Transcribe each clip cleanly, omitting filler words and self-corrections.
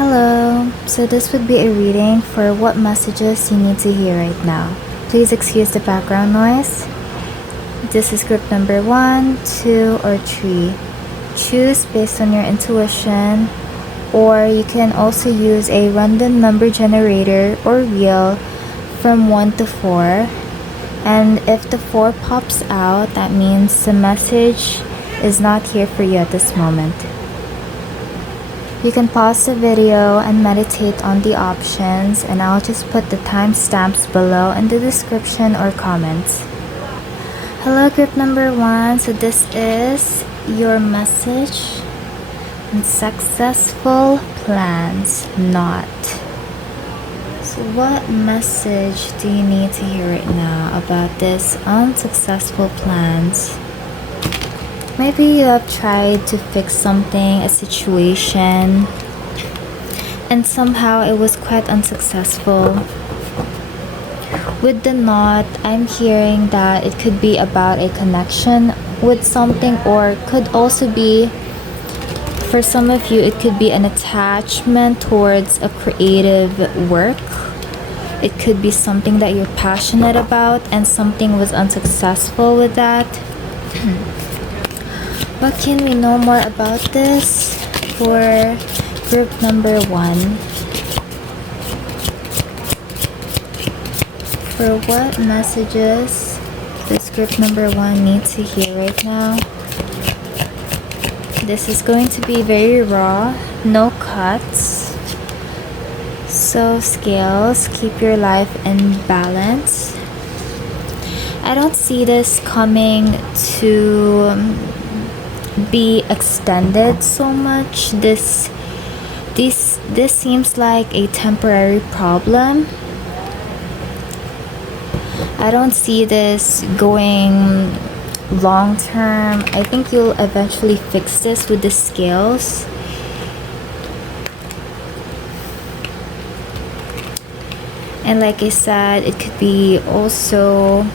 Hello, so this would be a reading for what messages you need to hear right now. Please excuse the background noise. This is group number 1, 2, or 3. Choose based on your intuition, or you can also use a random number generator or wheel from 1 to 4. And if the 4 pops out, that means the message is not here for you at this moment. You can pause the video and meditate on the options, and I'll just put the timestamps below in the description or comments. Hello group number 1, so this is your message on successful plans not. So what message do you need to hear right now about this unsuccessful plans? Maybe you have tried to fix something, a situation, and somehow it was quite unsuccessful. With the knot, I'm hearing that it could be about a connection with something, or could also be, for some of you, it could be an attachment towards a creative work. It could be something that you're passionate about and something was unsuccessful with that. What can we know more about this for group number 1? For what messages does group number 1 need to hear right now? This is going to be very raw, no cuts. So scales, keep your life in balance. I don't see this coming to be extended so much. This seems like a temporary problem. I don't see this going long term. I think you'll eventually fix this with the scales. And like I said, it could be also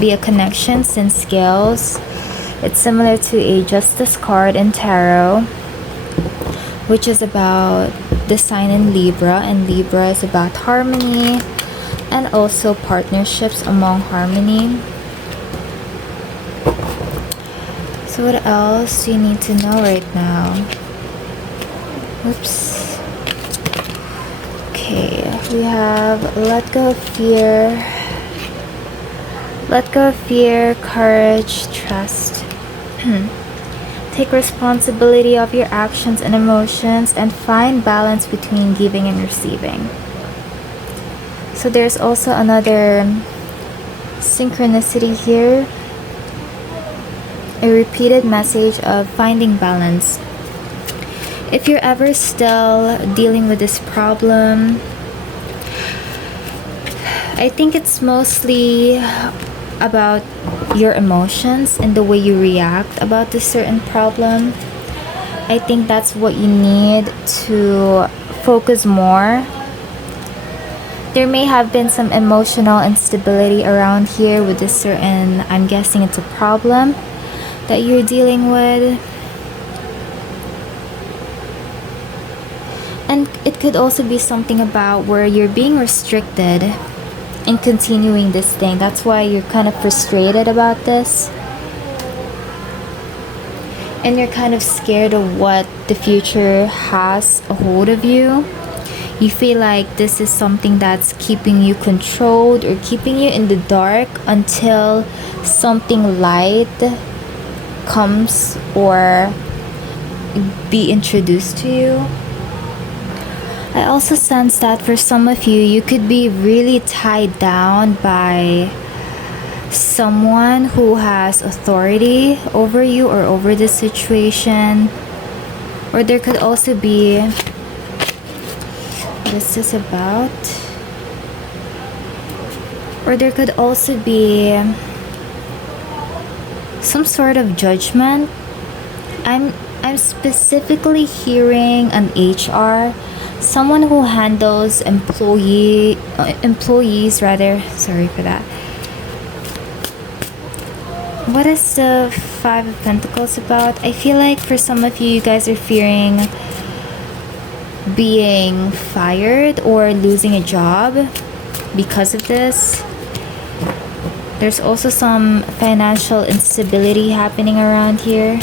be a connection, since scales, it's similar to a justice card in tarot, which is about the sign in Libra, and Libra is about harmony and also partnerships among harmony. So what else do you need to know right now? Oops. Okay, we have let go of fear. Let go of fear, courage, trust. Take responsibility of your actions and emotions, and find balance between giving and receiving. So there's also another synchronicity here. A repeated message of finding balance. If you're ever still dealing with this problem, I think it's mostly about your emotions and the way you react about this certain problem. I think that's what you need to focus more. There may have been some emotional instability around here with this certain, I'm guessing it's a problem that you're dealing with. And it could also be something about where you're being restricted in continuing this thing. That's why you're kind of frustrated about this. And you're kind of scared of what the future has a hold of you. You feel like this is something that's keeping you controlled or keeping you in the dark until something light comes or be introduced to you. I also sense that for some of you, you could be really tied down by someone who has authority over you or over the situation. Or there could also be, what is this about? Or there could also be some sort of judgment. I'm specifically hearing an HR, someone who handles employees rather. Sorry for that. What is the 5 of Pentacles about? I feel like for some of you, you guys are fearing being fired or losing a job because of this. There's also some financial instability happening around here.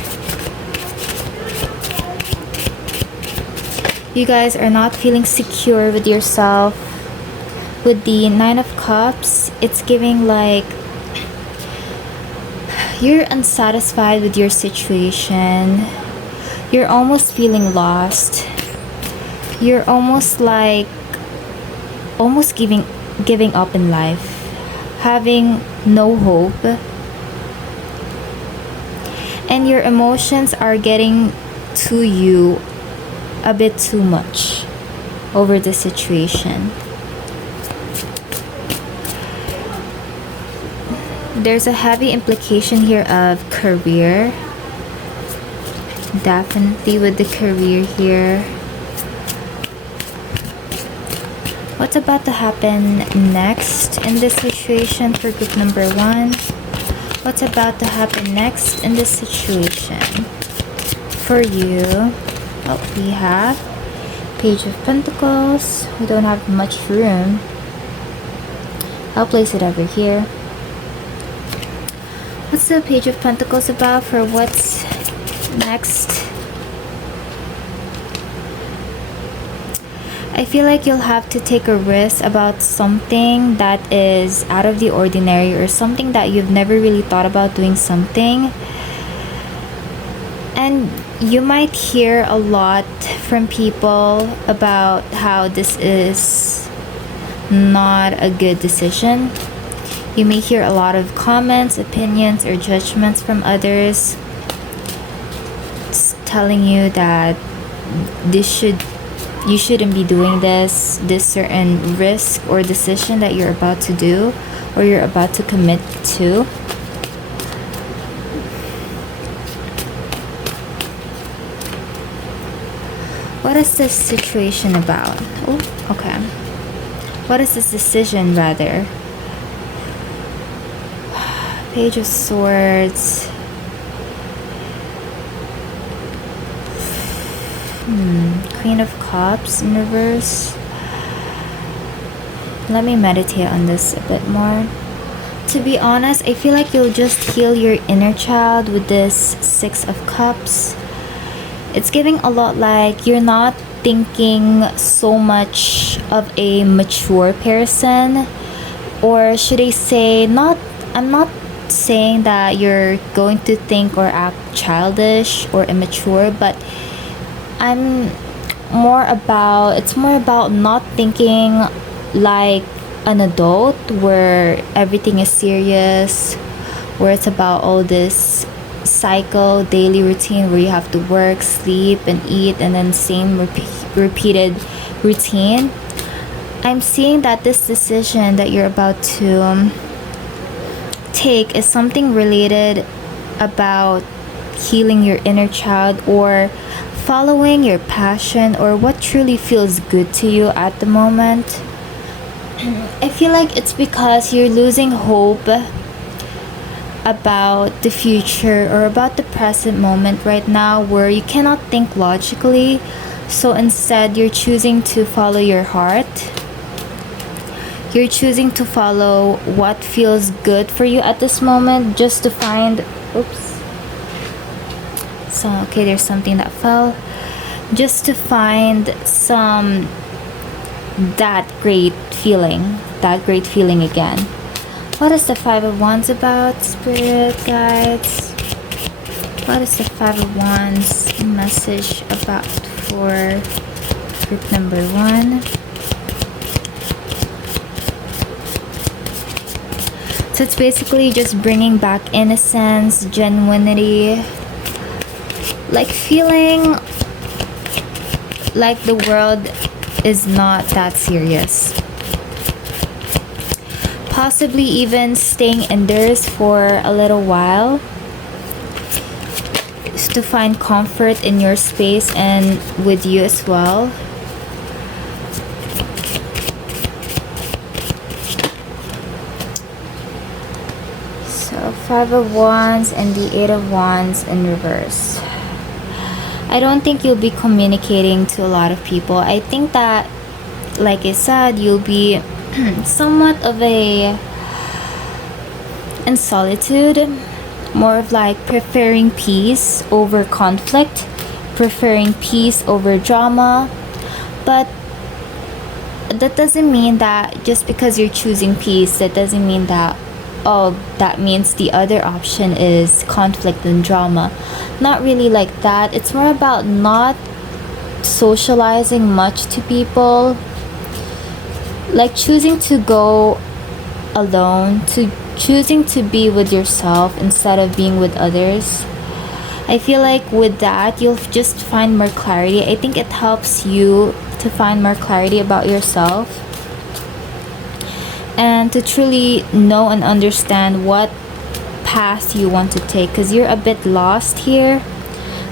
You guys are not feeling secure with yourself. With the Nine of Cups, it's giving like you're unsatisfied with your situation. You're almost feeling lost. You're almost like giving up in life, having no hope. And your emotions are getting to you a bit too much over the situation. There's a heavy implication here of career. Definitely with the career here. What's about to happen next in this situation for group number 1? What's about to happen next in this situation for you? Oh, we have Page of Pentacles. We don't have much room. I'll place it over here. What's the Page of Pentacles about for what's next? I feel like you'll have to take a risk about something that is out of the ordinary, or something that you've never really thought about doing something. And you might hear a lot from people about how this is not a good decision. You may hear a lot of comments, opinions, or judgments from others telling you that you shouldn't be doing this certain risk or decision that you're about to do or you're about to commit to. What is this situation about? Oh, okay. What is this decision, rather? Page of Swords. Queen of Cups in reverse. Let me meditate on this a bit more. To be honest, I feel like you'll just heal your inner child with this Six of Cups. It's giving a lot like you're not thinking so much of a mature person, or should I say, I'm not saying that you're going to think or act childish or immature, but it's more about not thinking like an adult where everything is serious, where it's about all this cycle, daily routine where you have to work, sleep, and eat, and then same repeated routine. I'm seeing that this decision that you're about to take is something related about healing your inner child, or following your passion, or what truly feels good to you at the moment. I feel like it's because you're losing hope about the future or about the present moment right now, where you cannot think logically. So instead, you're choosing to follow your heart. You're choosing to follow what feels good for you at this moment, just to find so okay, there's something that fell. Just to find that great feeling again. What is the Five of Wands about, Spirit Guides? What is the Five of Wands message about for group number 1? So it's basically just bringing back innocence, genuinity, like feeling like the world is not that serious. Possibly even staying indoors for a little while to find comfort in your space and with you as well. So Five of Wands and the Eight of Wands in reverse. I don't think you'll be communicating to a lot of people. I think that, like I said, you'll be somewhat of a in solitude, more of like preferring peace over conflict, preferring peace over drama. But that doesn't mean that just because you're choosing peace, that doesn't mean that, oh, that means the other option is conflict and drama. Not really like that. It's more about not socializing much to people, like choosing to go alone, to choosing to be with yourself instead of being with others. I feel like with that, you'll just find more clarity. I think it helps you to find more clarity about yourself and to truly know and understand what path you want to take, because you're a bit lost here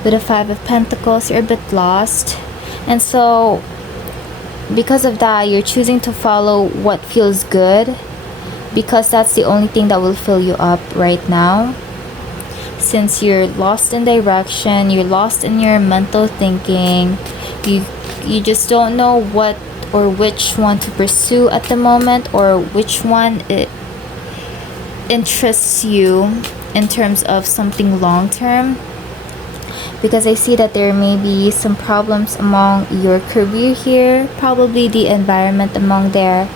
with the Five of Pentacles. You're a bit lost, and so because of that, you're choosing to follow what feels good, because that's the only thing that will fill you up right now. Since you're lost in direction, you're lost in your mental thinking, you just don't know what or which one to pursue at the moment, or which one it interests you in terms of something long term. Because I see that there may be some problems among your career here, probably the environment among there,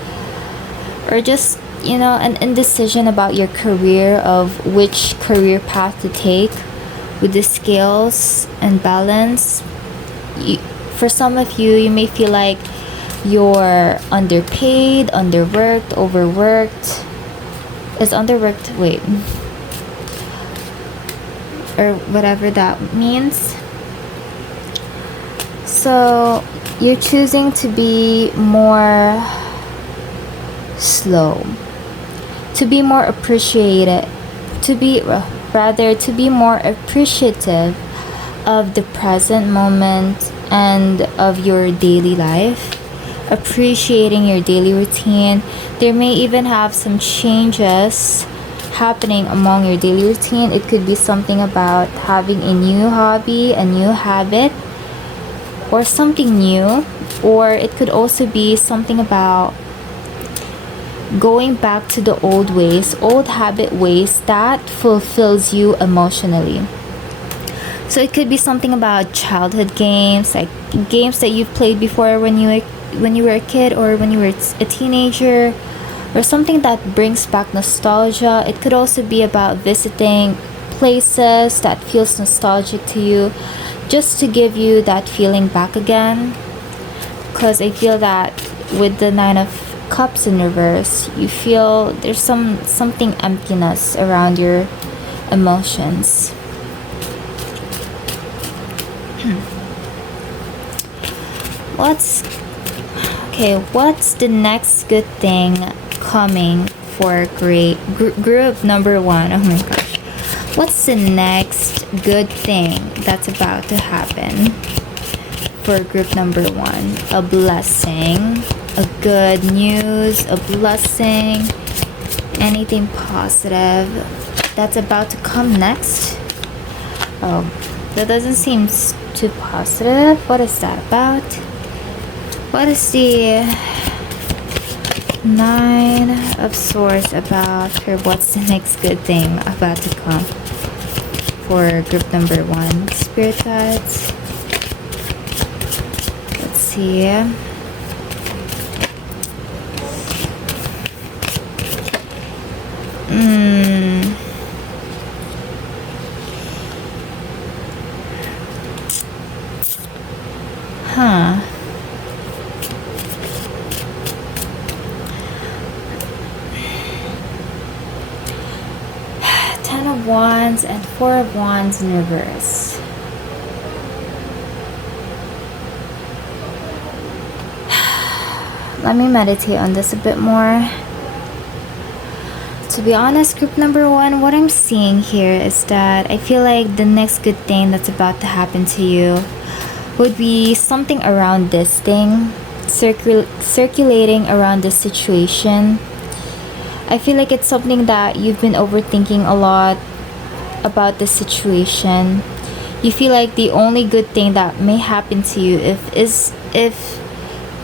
or just, you know, an indecision about your career, of which career path to take with the scales and balance. For some of you, you may feel like you're underpaid, underworked, overworked. Is underworked, wait, or whatever that means. So you're choosing to be more slow, to be more appreciated, to be more appreciative of the present moment and of your daily life, appreciating your daily routine. There may even have some changes happening among your daily routine. It could be something about having a new hobby, a new habit, or something new, or it could also be something about going back to the old ways, old habit ways that fulfills you emotionally. So it could be something about childhood games, like games that you've played before when you were a kid, or when you were a teenager, or something that brings back nostalgia. It could also be about visiting places that feels nostalgic to you, just to give you that feeling back again. Because I feel that with the Nine of Cups in reverse, you feel there's something emptiness around your emotions. What's the next good thing coming for group number one? Oh my gosh. What's the next good thing that's about to happen for group number one? A blessing, a good news, a blessing, anything positive that's about to come next. Oh, that doesn't seem too positive. What is that about? What is the Nine of Swords about, or what's the next good thing about to come for group number one? Spirit guides. Let's see. Ten of Wands and Four of Wands in reverse. Let me meditate on this a bit more. To be honest, group number one, what I'm seeing here is that I feel like the next good thing that's about to happen to you would be something around this thing, circulating around this situation. I feel like it's something that you've been overthinking a lot about this situation. You feel like the only good thing that may happen to you if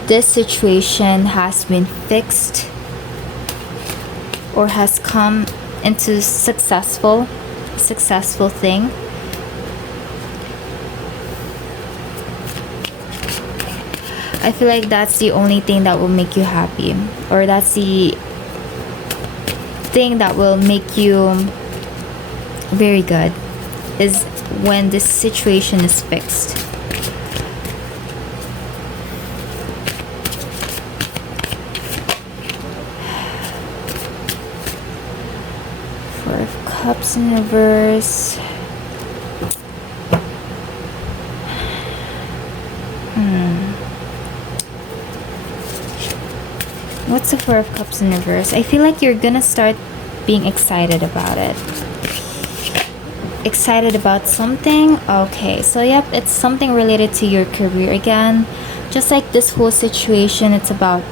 this situation has been fixed or has come into successful thing. I feel like that's the only thing that will make you happy, or that's the thing that will make you very good, is when this situation is fixed. Four of Cups in reverse. What's the Four of Cups in reverse? I feel like you're gonna start being excited about it. Excited about something? Okay, so yep, it's something related to your career again. Just like this whole situation, it's about,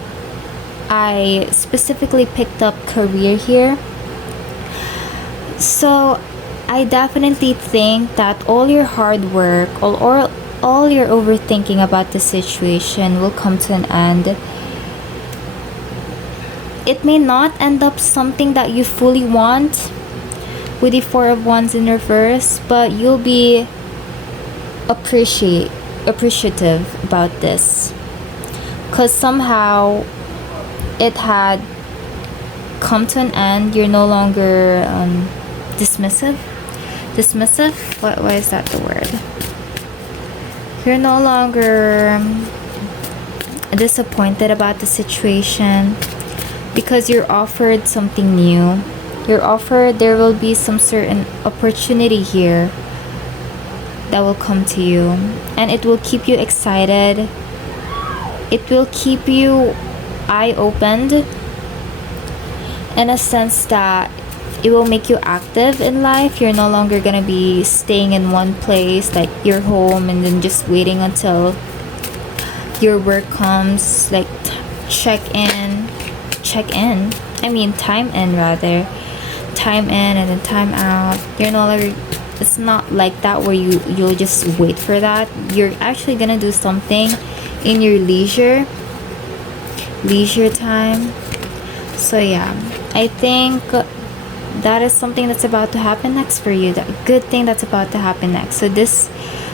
I specifically picked up career here. So I definitely think that all your hard work, all your overthinking about the situation will come to an end. It may not end up something that you fully want with the Four of Wands in reverse, but you'll be appreciative about this, because somehow it had come to an end. You're no longer dismissive. Why is that the word? You're no longer disappointed about the situation, because you're offered something new. You're offered, there will be some certain opportunity here that will come to you, and it will keep you excited. It will keep you eye-opened in a sense that it will make you active in life. You're no longer gonna be staying in one place, like your home, and then just waiting until your work comes, like time in and then time out. You're no longer, it's not like that where you'll just wait for that. You're actually gonna do something in your leisure time. So yeah, I think that is something that's about to happen next for you, that good thing that's about to happen next. So this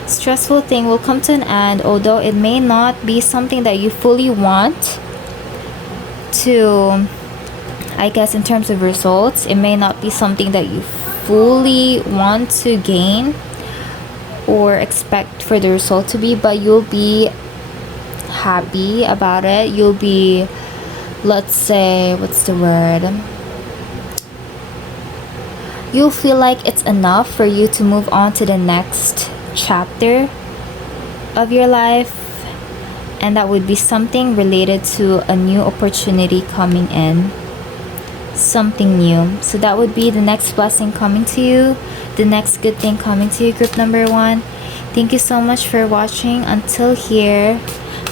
stressful thing will come to an end, although it may not be something that you fully want to, I guess, in terms of results. It may not be something that you fully want to gain or expect for the result to be, but you'll be happy about it. You'll be, let's say, what's the word? You'll feel like it's enough for you to move on to the next chapter of your life, and that would be something related to a new opportunity coming in. Something new. So that would be the next blessing coming to you, the next good thing coming to you, group number 1. Thank you so much for watching until here.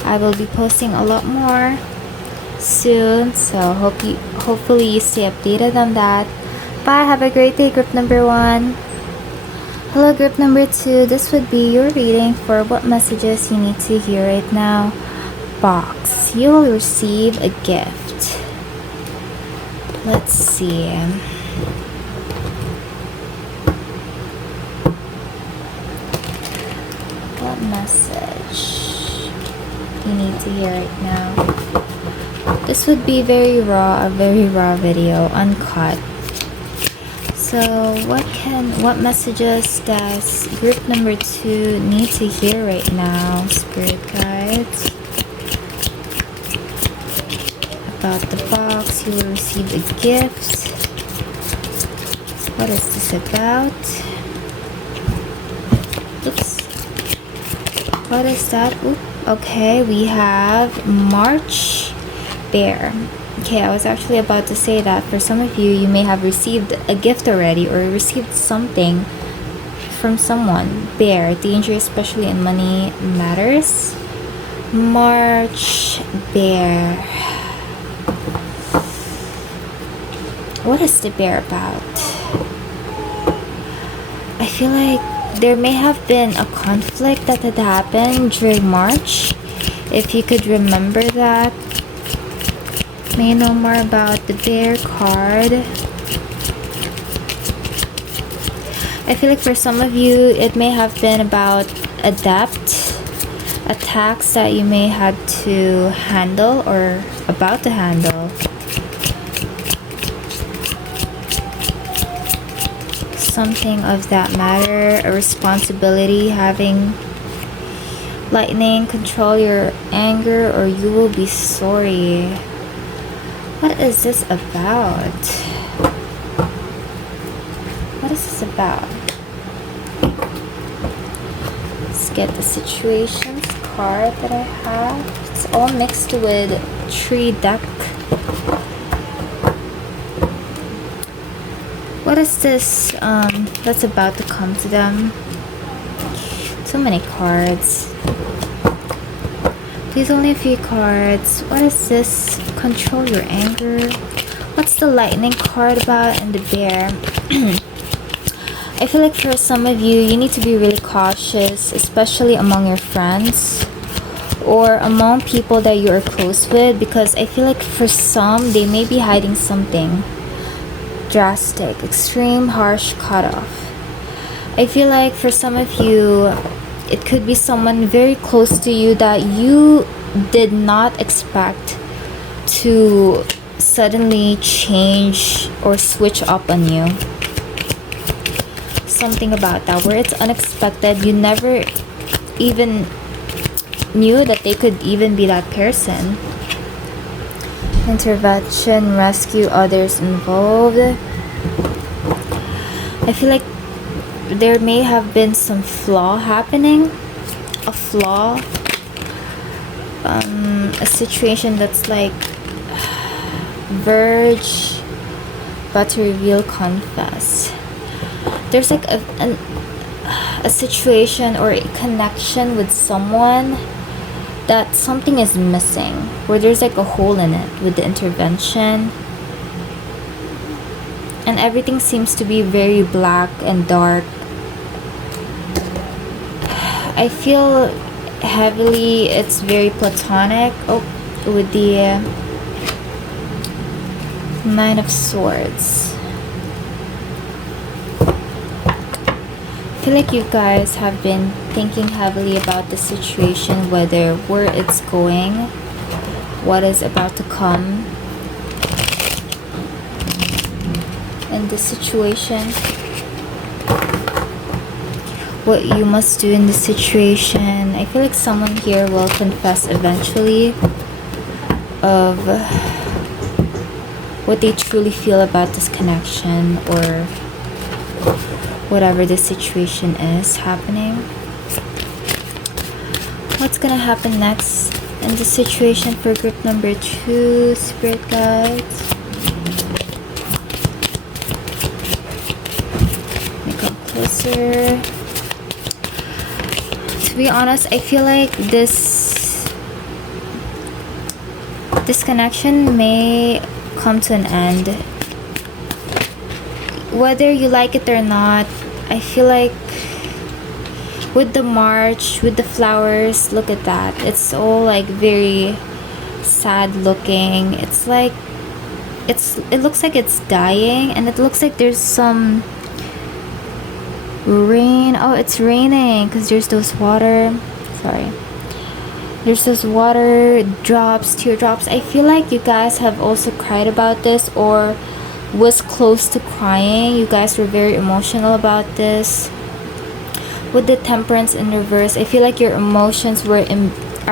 I will be posting a lot more soon, so hopefully you stay updated on that. Bye, have a great day, group number 1. Hello, group number 2. This would be your reading for what messages you need to hear right now. Box, you will receive a gift. Let's see. What message you need to hear right now? This would be a very raw video, uncut. So what messages does group number 2 need to hear right now, spirit guides? About the box, you will receive a gift. What is this about? Oops. What is that? Oop. Okay, we have March Bear. Okay, I was actually about to say that for some of you, you may have received a gift already or received something from someone. Bear, danger, especially in money matters. March Bear. What is the bear about? I feel like there may have been a conflict that had happened during March. If you could remember that. May know more about the bear card. I feel like for some of you, it may have been about a debt, a tax that you may have to handle or about to handle. Something of that matter, a responsibility, having lightning control your anger, or you will be sorry. What is this about? What is this about? Let's get the situations card that I have. It's all mixed with tree deck. What is this that's about to come to them? So many cards. Please, only a few cards. What is this? Control your anger. What's the lightning card about and the bear? I feel like for some of you, you need to be really cautious, especially among your friends or among people that you are close with, because I feel like for some, they may be hiding something drastic, extreme, harsh cutoff. I feel like for some of you, it could be someone very close to you that you did not expect to suddenly change or switch up on you. Something about that where it's unexpected. You never even knew that they could even be that person. Intervention, rescue others involved. I feel like there may have been some flaw happening. A flaw. A situation that's like verge, but to reveal, confess. There's like a situation or a connection with someone that something is missing, where there's like a hole in it with the intervention, and everything seems to be very black and dark. I feel heavily it's very platonic. Oh, with the Nine of Swords. I feel like you guys have been thinking heavily about the situation, whether where it's going, what is about to come in this situation, what you must do in this situation. I feel like someone here will confess eventually of what they truly feel about this connection or whatever the situation is happening. What's gonna happen next in the situation for group number 2, spirit guides? Let me come closer. To be honest, I feel like this connection may come to an end. Whether you like it or not, I feel like with the march, with the flowers, look at that. It's all like very sad looking. It's like it looks like it's dying, and it looks like there's some rain. Oh, it's raining because there's those water. Sorry. There's those water drops, teardrops. I feel like you guys have also cried about this or was close to crying. You guys were very emotional about this. With the Temperance in reverse, I feel like your emotions are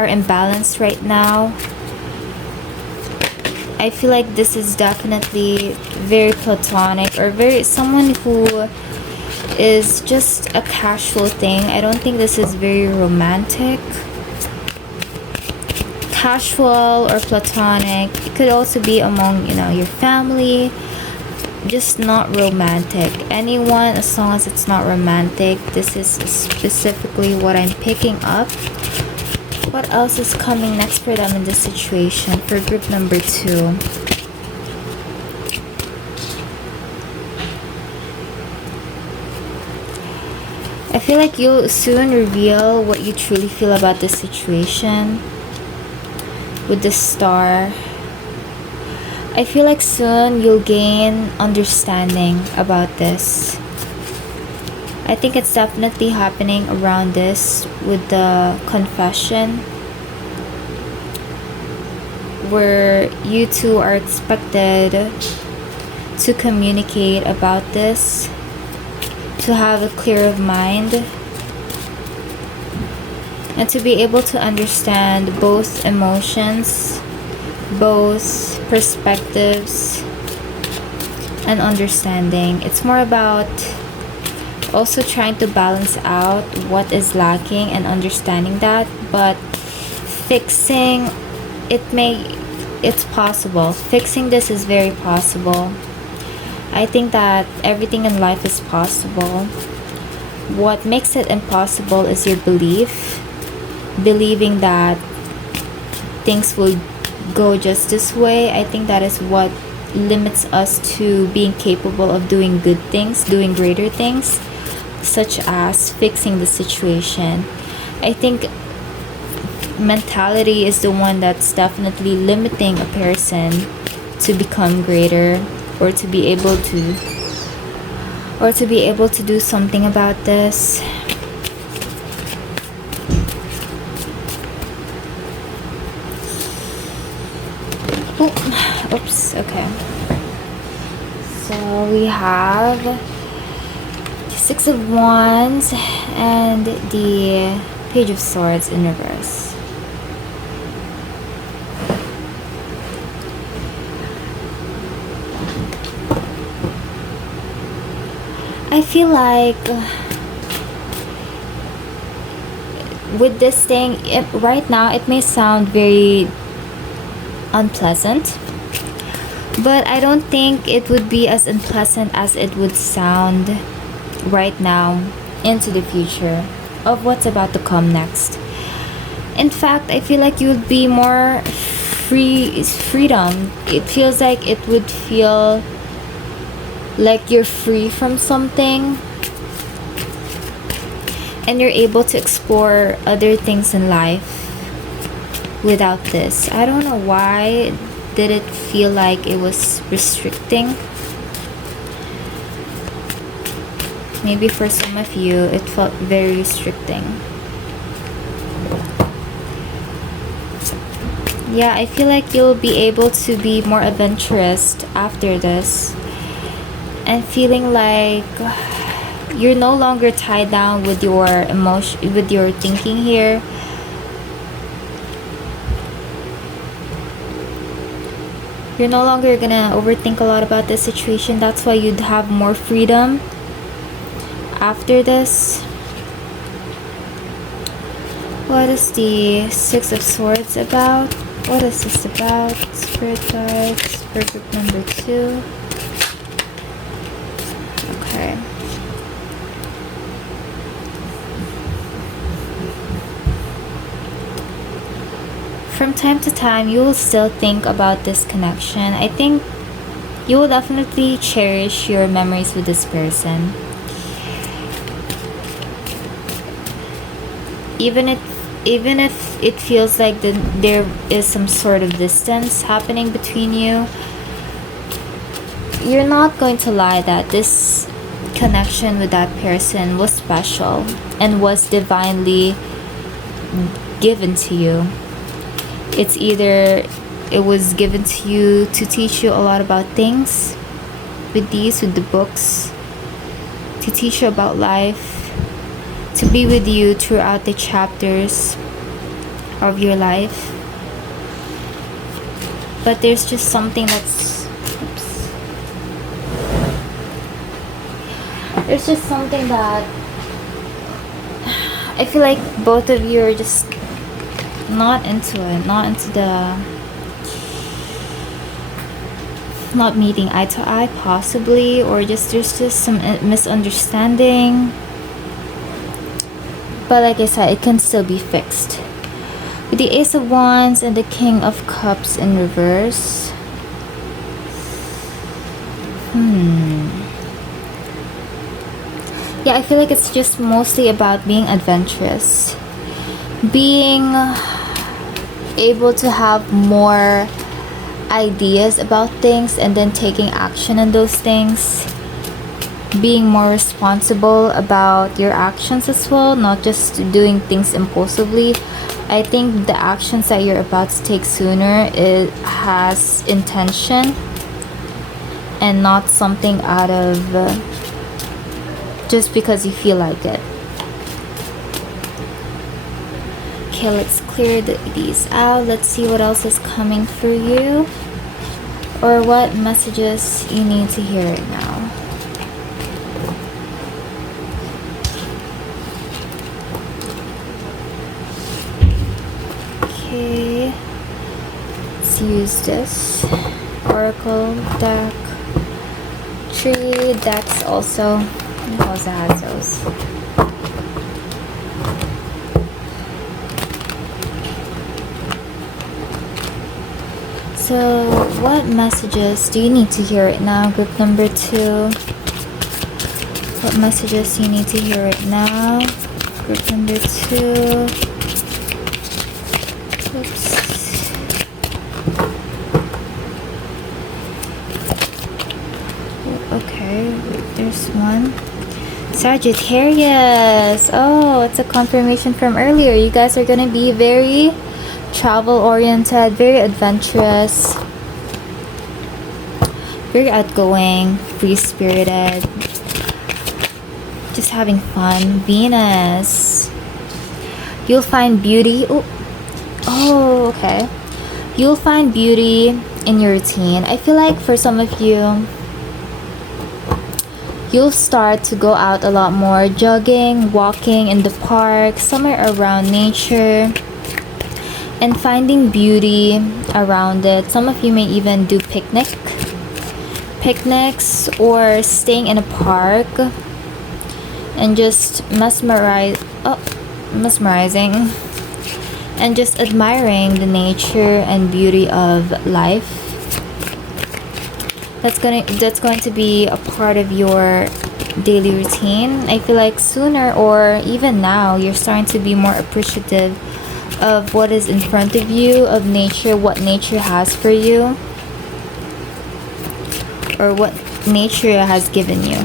imbalanced right now. I feel like this is definitely very platonic or very someone who is just a casual thing. I don't think this is very romantic. Casual or platonic. It could also be among, your family. Just not romantic. Anyone, as long as it's not romantic. This is specifically what I'm picking up. What else is coming next for them in this situation for group number 2? I feel like you'll soon reveal what you truly feel about this situation. With the Star, I feel like soon you'll gain understanding about this. I think it's definitely happening around this with the confession, where you two are expected to communicate about this, to have a clear of mind, and to be able to understand both emotions, both perspectives, and understanding. It's more about also trying to balance out what is lacking and understanding that, but fixing it's possible. Fixing this is very possible. I think that everything in life is possible. What makes it impossible is your believing that things will go just this way. I think that is what limits us to being capable of doing good things, doing greater things, such as fixing the situation. I think mentality is the one that's definitely limiting a person to become greater, or to be able to do something about this. Oops, okay. So we have the Six of Wands and the Page of Swords in reverse. I feel like with this thing, right now it may sound very unpleasant, but I don't think it would be as unpleasant as it would sound right now into the future of what's about to come next. In fact, I feel like you would be more freedom. It feels like it would feel like you're free from something, and you're able to explore other things in life without this. I don't know why did it feel like it was restricting. Maybe for some of you it felt very restricting. Yeah, I feel like you'll be able to be more adventurous after this, and feeling like you're no longer tied down with your emotion, with your thinking here. You're no longer gonna overthink a lot about this situation. That's why you'd have more freedom after this. What is the Six of Swords about? What is this about? Spirit guides for group number 2. Okay. From time to time, you will still think about this connection. I think you will definitely cherish your memories with this person. Even if it feels like there is some sort of distance happening between you, you're not going to lie that this connection with that person was special and was divinely given to you. It's either it was given to you to teach you a lot about things with the books, to teach you about life, to be with you throughout the chapters of your life. But there's just something there's just something that I feel like both of you are just not into it, not meeting eye to eye, possibly, or there's just some misunderstanding. But like I said, it can still be fixed. With the Ace of Wands and the King of Cups in reverse. Yeah, I feel like it's just mostly about being adventurous, being able to have more ideas about things and then taking action on those things, being more responsible about your actions as well, not just doing things impulsively. I think the actions that you're about to take sooner, it has intention and not something out of just because you feel like it. Okay, let's clear these out. Let's see what else is coming for you, or what messages you need to hear right now. Okay, let's use this oracle deck. 3 decks also has those. So what messages do you need to hear right now, group number 2? What messages do you need to hear right now, group number 2? Oops. Okay, there's one. Sagittarius. Oh, it's a confirmation from earlier. You guys are gonna be very travel oriented, very adventurous, very outgoing, free spirited, just having fun. Venus. You'll find beauty. Oh, okay. You'll find beauty in your routine. I feel like for some of you, you'll start to go out a lot more, jogging, walking in the park, somewhere around nature, and finding beauty around it. Some of you may even do picnics or staying in a park and just mesmerizing and just admiring the nature and beauty of life. That's going to be a part of your daily routine. I feel like sooner or even now, you're starting to be more appreciative of what is in front of you, of nature, what nature has for you, or what nature has given you.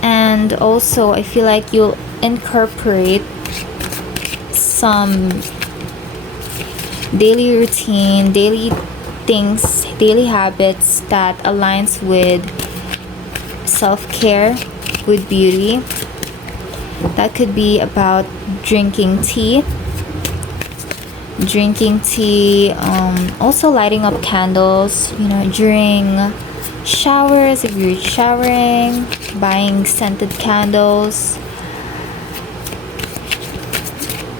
And also, I feel like you'll incorporate some daily routine, daily things, daily habits that aligns with self-care, with beauty. That could be about drinking tea, also lighting up candles, during showers if you're showering, buying scented candles,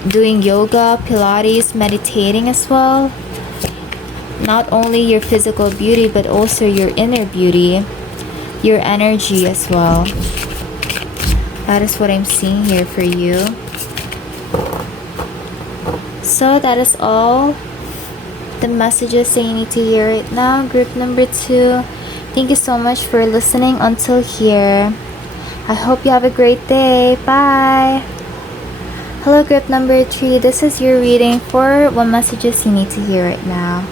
doing yoga, pilates, meditating as well. Not only your physical beauty, but also your inner beauty, your energy as well. That is what I'm seeing here for you. So that is all the messages that you need to hear right now, group number 2. Thank you so much for listening until here. I hope you have a great day. Bye. Hello, group number 3. This is your reading for what messages you need to hear right now.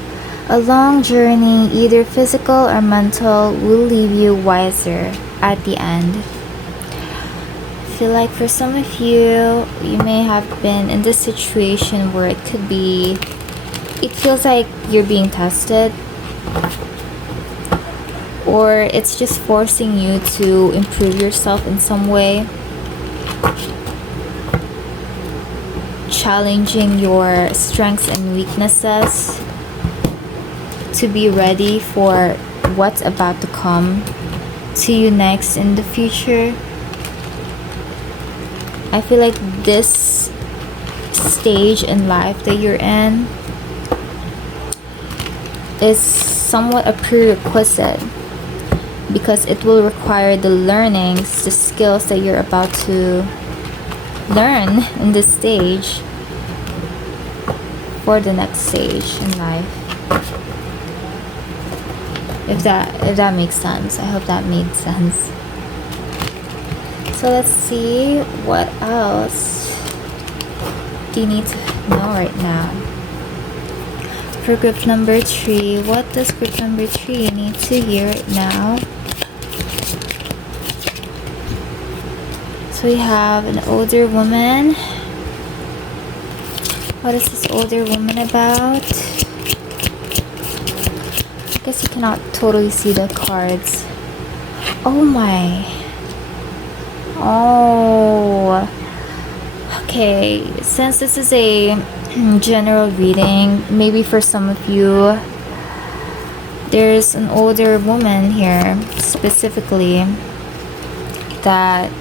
A long journey, either physical or mental, will leave you wiser at the end. I feel like for some of you, you may have been in this situation where it feels like you're being tested, or it's just forcing you to improve yourself in some way, challenging your strengths and weaknesses to be ready for what's about to come to you next in the future. I feel like this stage in life that you're in is somewhat a prerequisite, because it will require the learnings, the skills that you're about to learn in this stage for the next stage in life. If that makes sense. I hope that made sense. So let's see what else do you need to know right now. For group number 3, what does group number 3 need to hear right now? So we have an older woman. What is this older woman about? I guess you cannot totally see the cards. Oh my. Oh. Okay, since this is a general reading, maybe for some of you, there's an older woman here specifically that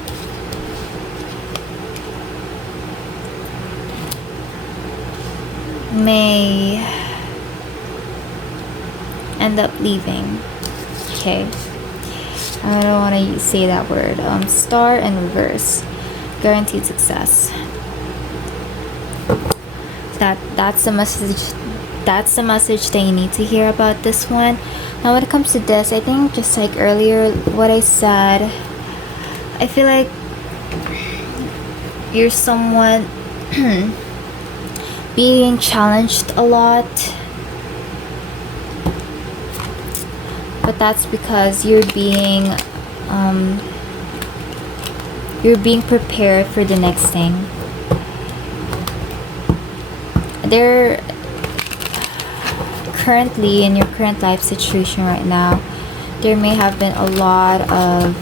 may end up leaving. Okay, I don't want to say that word. Star and reverse, guaranteed success. That's the message. That's the message that you need to hear about this one. Now when it comes to this, I think just like earlier what I said, I feel like you're someone being challenged a lot, but that's because you're being prepared for the next thing. There currently in your current life situation right now, there may have been a lot of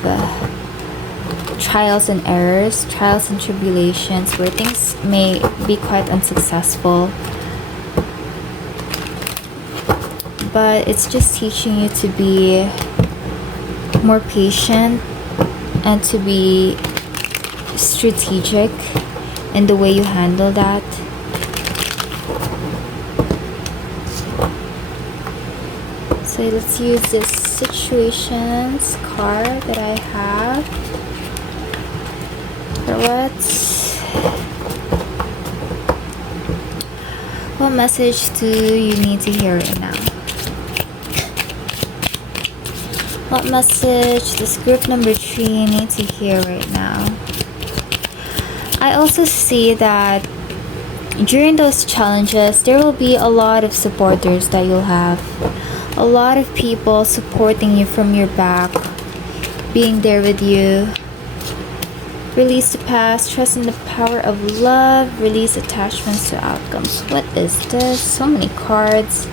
trials and errors, trials and tribulations where things may be quite unsuccessful, but it's just teaching you to be more patient and to be strategic in the way you handle that. So let's use this situations card that I have. What message do you need to hear right now? What message does group number 3 need to hear right now? I also see that during those challenges, there will be a lot of supporters that you'll have. A lot of people supporting you from your back, being there with you. Release the past, trust in the power of love, release attachments to outcomes. What is this? So many cards.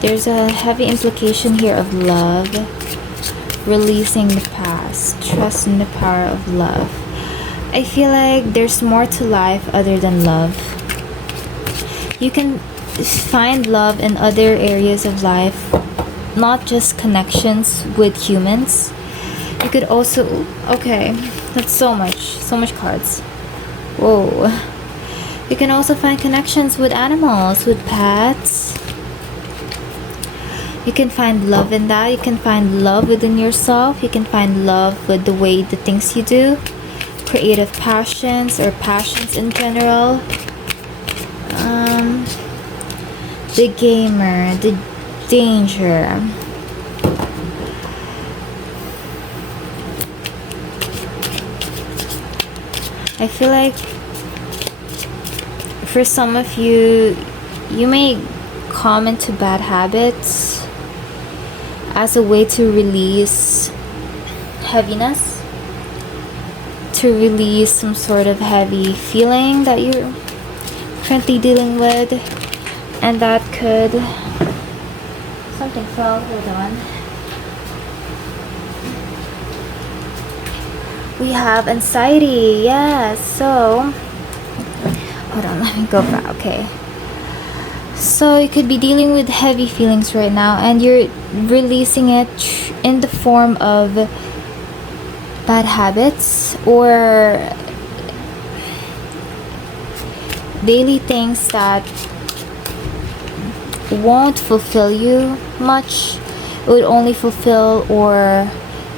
There's a heavy implication here of love, releasing the past, trust in the power of love. I feel like there's more to life other than love. You can find love in other areas of life, not just connections with humans. You could also, okay, that's so much cards. Whoa. You can also find connections with animals, with pets. You can find love in that. You can find love within yourself. You can find love with the way the things you do, creative passions or passions in general. The gamer, the danger. I feel like for some of you, you may come into bad habits as a way to release heaviness, to release some sort of heavy feeling that you're currently dealing with. And that could, something fell, hold on. We have anxiety, yes. So hold on, let me go back. Okay, so you could be dealing with heavy feelings right now, and you're releasing it in the form of bad habits or daily things that won't fulfill you much. It would only fulfill, or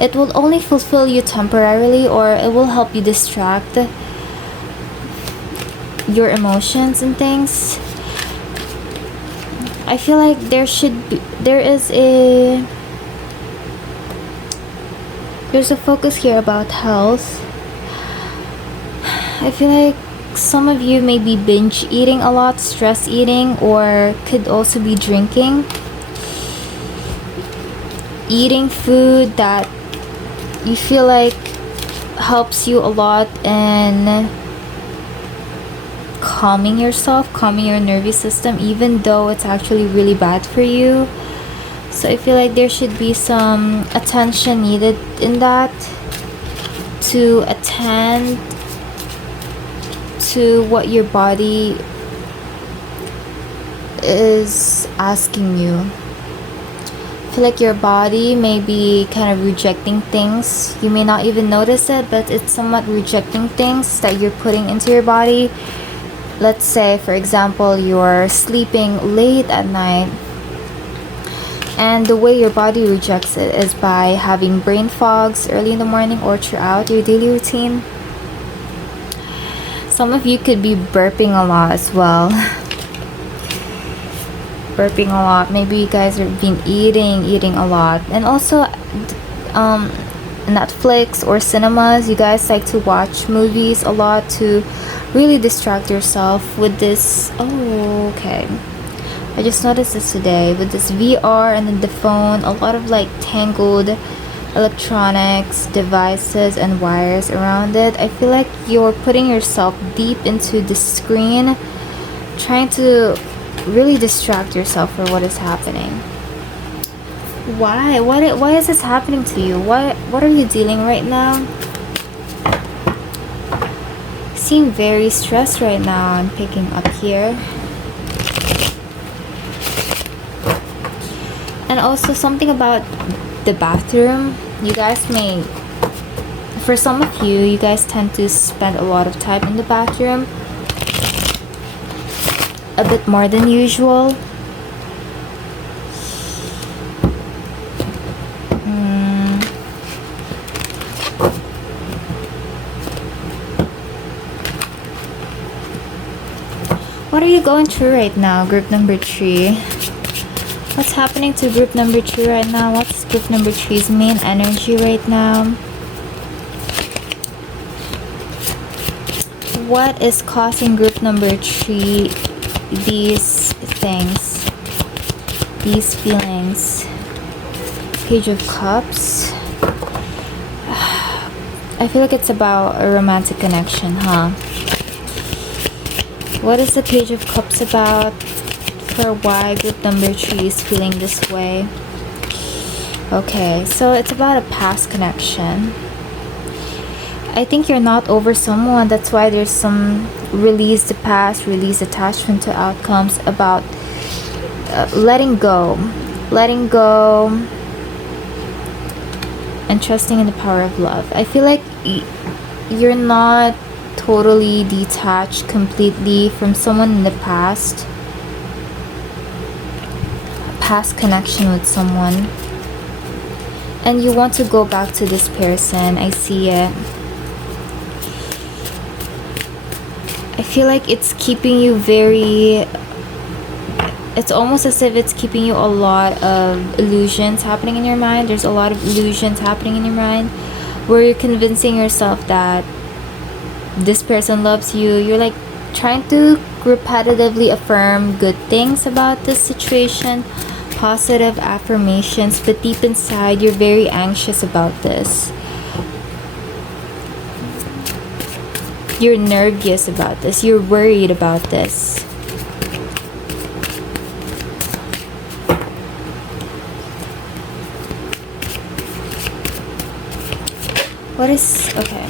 it will only fulfill you temporarily, or it will help you distract your emotions and things. I feel like there's a focus here about health. I feel like some of you may be binge eating a lot, stress eating, or could also be drinking. Eating food that you feel like helps you a lot in calming yourself, calming your nervous system, even though it's actually really bad for you. So I feel like there should be some attention needed in that, to attend to what your body is asking you. I feel like your body may be kind of rejecting things. You may not even notice it, but it's somewhat rejecting things that you're putting into your body. Let's say, for example, you're sleeping late at night, and the way your body rejects it is by having brain fogs early in the morning or throughout your daily routine. Some of you could be burping a lot as well. Burping a lot. Maybe you guys have been eating a lot. And also Netflix or cinemas, you guys like to watch movies a lot to really distract yourself with this. Oh, okay, I just noticed this today with this VR and then the phone, a lot of like tangled electronics, devices, and wires around it. I feel like you're putting yourself deep into the screen, trying to really distract yourself for what is happening. Why is this happening to you? What are you dealing right now? You seem very stressed right now. I'm picking up here. And also something about the bathroom. You guys may, for some of you, you guys tend to spend a lot of time in the bathroom, a bit more than usual. What are you going through right now, group number 3? What's happening to group number 3 right now? What's group number 3's main energy right now? What is causing group number 3 these things, these feelings? Page of Cups. I feel like it's about a romantic connection, huh? What is the Page of Cups about? For why group number 3 is feeling this way. Okay, so it's about a past connection. I think you're not over someone. That's why there's some release the past, release attachment to outcomes, about letting go and trusting in the power of love. I feel like you're not totally detached completely from someone in the past connection with someone, and you want to go back to this person. I see it. I feel like it's keeping you it's almost as if it's keeping you a lot of illusions happening in your mind. There's a lot of illusions happening in your mind where you're convincing yourself that this person loves you. You're like trying to repetitively affirm good things about this situation, positive affirmations, but deep inside you're very anxious about this. You're nervous about this. You're worried about this. What is... okay.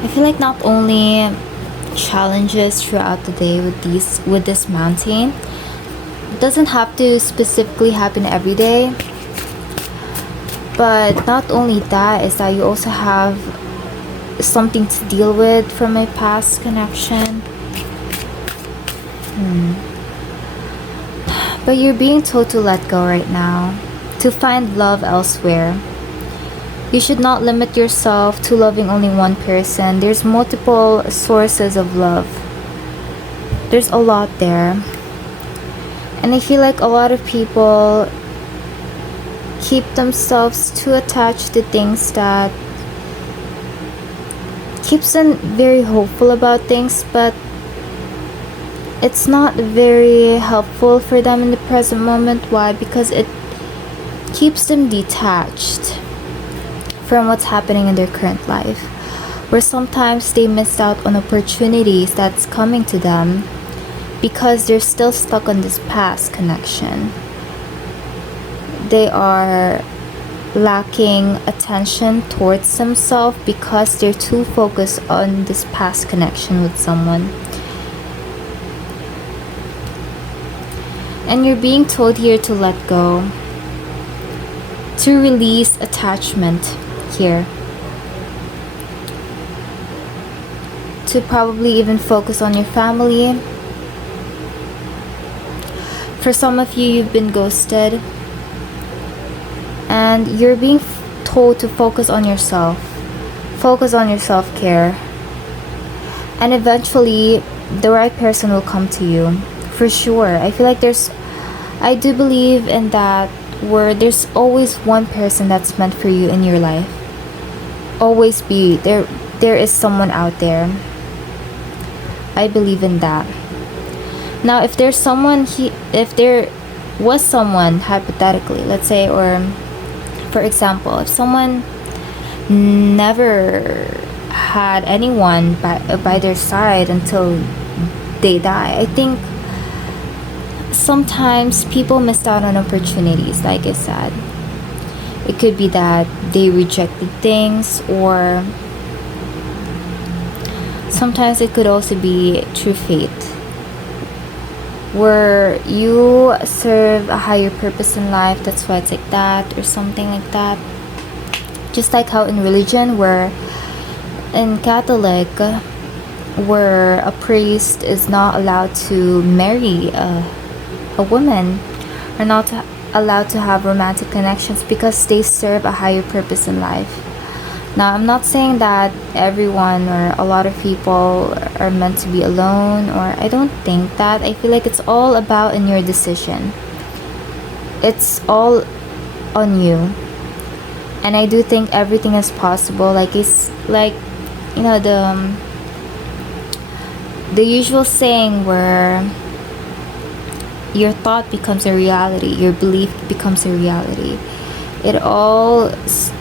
I feel like not only challenges throughout the day with this mountain, it doesn't have to specifically happen every day, but not only that, is that you also have something to deal with from a past connection. But you're being told to let go right now, to find love elsewhere. You should not limit yourself to loving only one person. There's multiple sources of love. There's a lot there. And I feel like a lot of people keep themselves too attached to things that keeps them very hopeful about things, but it's not very helpful for them in the present moment. Why? Because it keeps them detached from what's happening in their current life, where sometimes they miss out on opportunities that's coming to them because they're still stuck on this past connection. They are lacking attention towards themselves because they're too focused on this past connection with someone. And you're being told here to let go, to release attachment here, to probably even focus on your family. For some of you, you've been ghosted, and you're being told to focus on yourself, focus on your self-care, and eventually the right person will come to you for sure. I feel like I do believe in that, where there's always one person that's meant for you in your life. Always be there. There is someone out there. I believe in that. Now, if there was someone, hypothetically, let's say, or for example, if someone never had anyone by their side until they die, I think sometimes people missed out on opportunities. Like I said, it could be that they rejected things, or sometimes it could also be true fate, where you serve a higher purpose in life. That's why it's like that, or something like that. Just like how in religion, where in Catholic, where a priest is not allowed to marry a woman, are not allowed to have romantic connections because they serve a higher purpose in life. Now, I'm not saying that everyone or a lot of people are meant to be alone, or I don't think that. I feel like it's all about in your decision. It's all on you. And I do think everything is possible. Like, it's like, you know, the usual saying where your thought becomes a reality, your belief becomes a reality. It all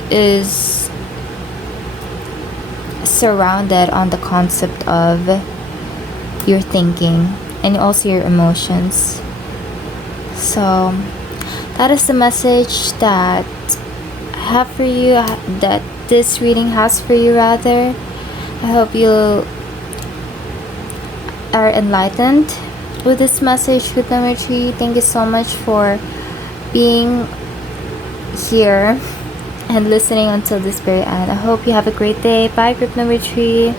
is surrounded on the concept of your thinking and also your emotions. So that is the message that I have for you, that this reading has for you rather. I hope you are enlightened with this message. Group number 3, thank you so much for being here and listening until this very end. I hope you have a great day. Bye, group number 3.